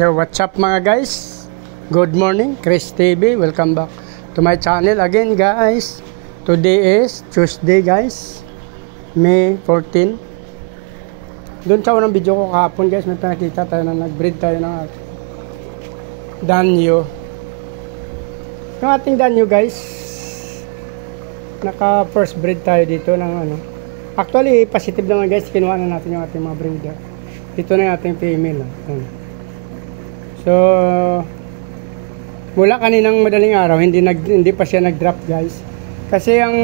Yo, what's up mga guys? Good morning, Chris TV. Welcome back to my channel again guys. Today is Tuesday guys, May 14. Doon sa unang video ko kahapon guys, may nakita tayo na nag-breed tayo ng danyo. Yung ating danyo guys, naka first breed tayo dito ng ano. Actually, positive naman guys, kinuha na natin yung ating mga breeder. Ito na yung ating female. So, mula kaninang madaling araw, hindi pa siya nag-drop guys. Kasi ang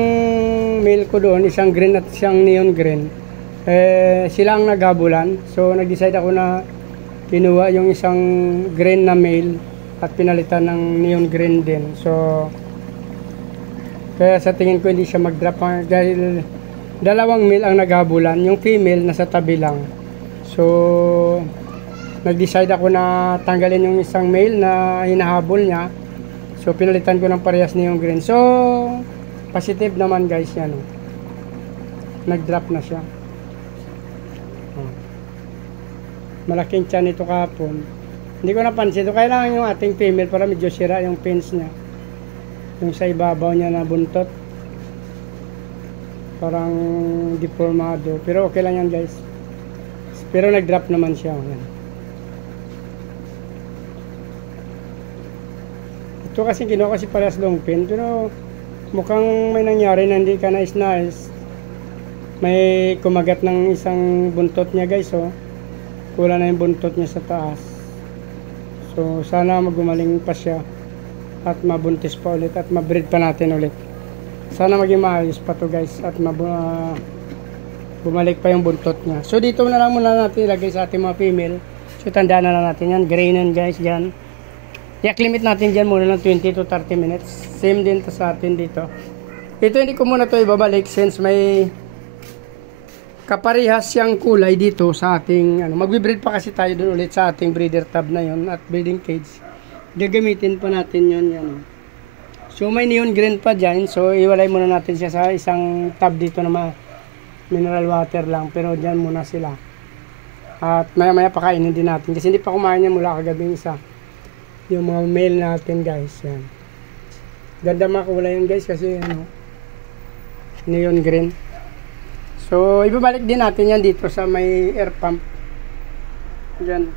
male ko doon, isang green at isang neon green. Sila ang naghabulan. So, nag-decide ako na kinuha yung isang green na male at pinalitan ng neon green din. So, kaya sa tingin ko hindi siya mag-drop dahil dalawang male ang naghabulan. Yung female nasa tabi lang. So, nag-decide ako na tanggalin yung isang male na hinahabol niya. So, pinalitan ko ng parehas na yung green. So, positive naman guys yan. Nag-drop na siya. Malaking tiyan ito kahapon. Hindi ko napansin ito. Kailangan yung ating female para medyo sira yung pins niya. Yung sa ibabaw niya na buntot. Parang deformado. Pero okay lang yan guys. Pero nag-drop naman siya. Yan. Ito kasi kinuha kasi parehas long pin, pero mukhang may nangyari na hindi ka nais. May kumagat ng isang buntot niya guys, oh. Kulang na yung buntot niya sa taas. So sana magumaling pa siya at mabuntis pa ulit at mabreed pa natin ulit. Sana maging maayos pa to guys at bumalik pa yung buntot niya. So dito na lang muna natin ilagay sa ating mga female. So tandaan na lang natin yan, grainan guys dyan. I-act limit natin dyan muna ng 20 to 30 minutes. Same din to sa atin dito. Ito hindi ko muna to ibabalik since may kaparehas siyang kulay dito sa ating magbe-breed pa kasi tayo dun ulit sa ating breeder tub na yon at breeding cage. Gagamitin pa natin yon yan. So may neon green pa dyan. So iwalay muna natin siya sa isang tub dito na mineral water lang. Pero dyan muna sila. At maya maya pakainin din natin. Kasi hindi pa kumain niya mula kagabing isa. Yung mga male natin guys, yan. Ganda makulay yun guys kasi neon green. So ibabalik din natin yan dito sa may air pump dyan.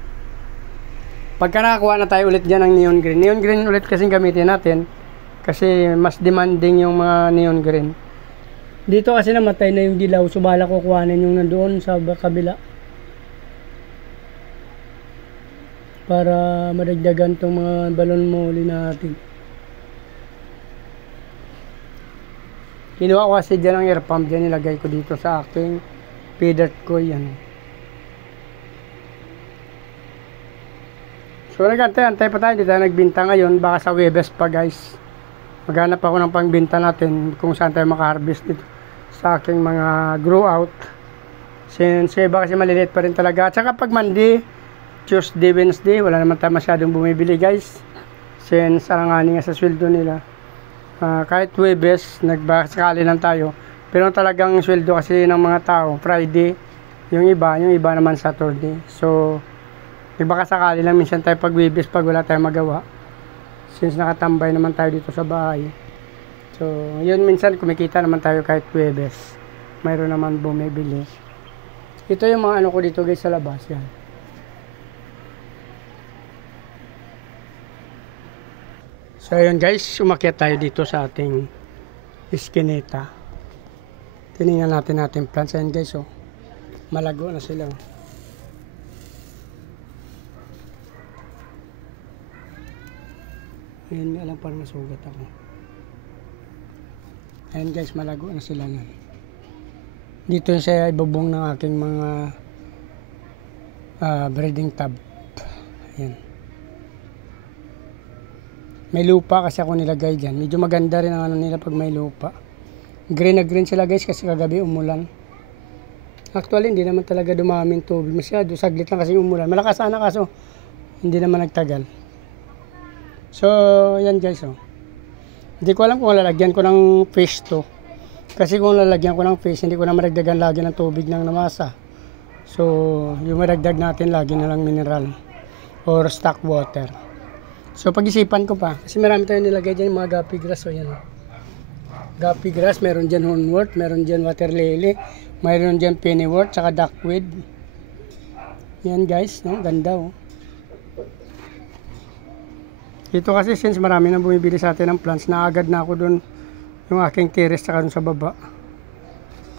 Pagka nakakuha na tayo ulit dyan ng neon green ulit kasi gamitin natin kasi mas demanding yung mga neon green. Dito kasi namatay na yung dilaw, so bala ko kuhanin yung nandoon sa kabila para madagdagan tong mga balon muli natin. Kinuha ko kasi dyan ang air pump dyan, nilagay ko dito sa aking feeder ko yan. So nag-antay pa tayo, hindi tayo nagbinta ngayon, baka sa Webes pa guys. Maghanap ako ng pangbinta natin kung saan tayo makaharvest dito sa aking mga grow out. Since iba kasi maliliit pa rin talaga. At saka pag Monday, Tuesday, Wednesday, wala naman tayo masyadong bumibili guys. Since alanganin nga sa sweldo nila. Kahit Webes, nagsakali lang tayo. Pero talagang sweldo kasi ng mga tao, Friday, yung iba naman Saturday. So, nagbakasakali lang minsan tayo pag Webes pag wala tayong magawa. Since nakatambay naman tayo dito sa bahay. So, yun minsan kumikita naman tayo kahit Webes. Mayroon naman bumibili. Ito yung mga ko dito guys sa labas, yan. So ayun guys, umakyat tayo dito sa ating iskinita. Tinignan natin plants. Ayun guys, oh. Malago na sila. Ayun, alam parang nasugat ako. Ayun guys, malago na sila na. Dito sa ibubong ng aking mga breeding tub. Ayan. May lupa kasi ako nilagay dyan. Medyo maganda rin ang nila pag may lupa. Green na green sila guys kasi kagabi umulan. Actually hindi naman talaga dumaming tubig. Masyado saglit lang kasi umulan. Malakas sana kaso hindi naman nagtagal. So yan guys, oh. Hindi ko alam kung lalagyan ko ng fish to. Kasi kung lalagyan ko ng fish, hindi ko na maragdagan lagi ng tubig ng namasa. So yung maragdag natin lagi na lang mineral. or stock water. So pag-isipan ko pa, kasi marami tayong nilagay dyan yung mga guppy grass. So yan, guppy grass, meron dyan hornwort, meron dyan water lily, meron dyan pennywort, saka duckweed. Yan guys, no? Ganda oh. Ito kasi since marami na bumibili sa atin ng plants, naagad na ako dun yung aking terrace saka dun sa baba.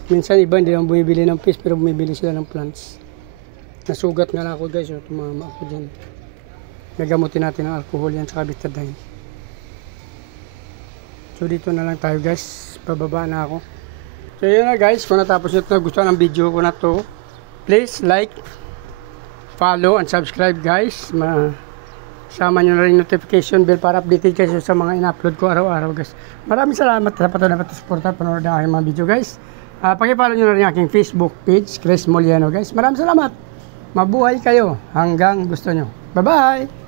Minsan iba hindi lang bumibili ng fish pero bumibili sila ng plants. Nasugat nga na ako guys, tumama ako dyan. Nagamutin natin ng alcohol yan saka betadine. So dito na lang tayo guys, pababa na ako. So yun na guys, kung natapos nyo ito, nagustuhan ang video ko na to, please like, follow and subscribe guys. Sama nyo na rin notification bell para updated kayo sa mga in-upload ko araw-araw guys. Maraming salamat sa patuloy na patusuporta panonood ng aking mga video guys. Pakipollow nyo na rin aking Facebook page, Chris Moliano guys. Maraming salamat. Mabuhay kayo hanggang gusto nyo. Bye bye!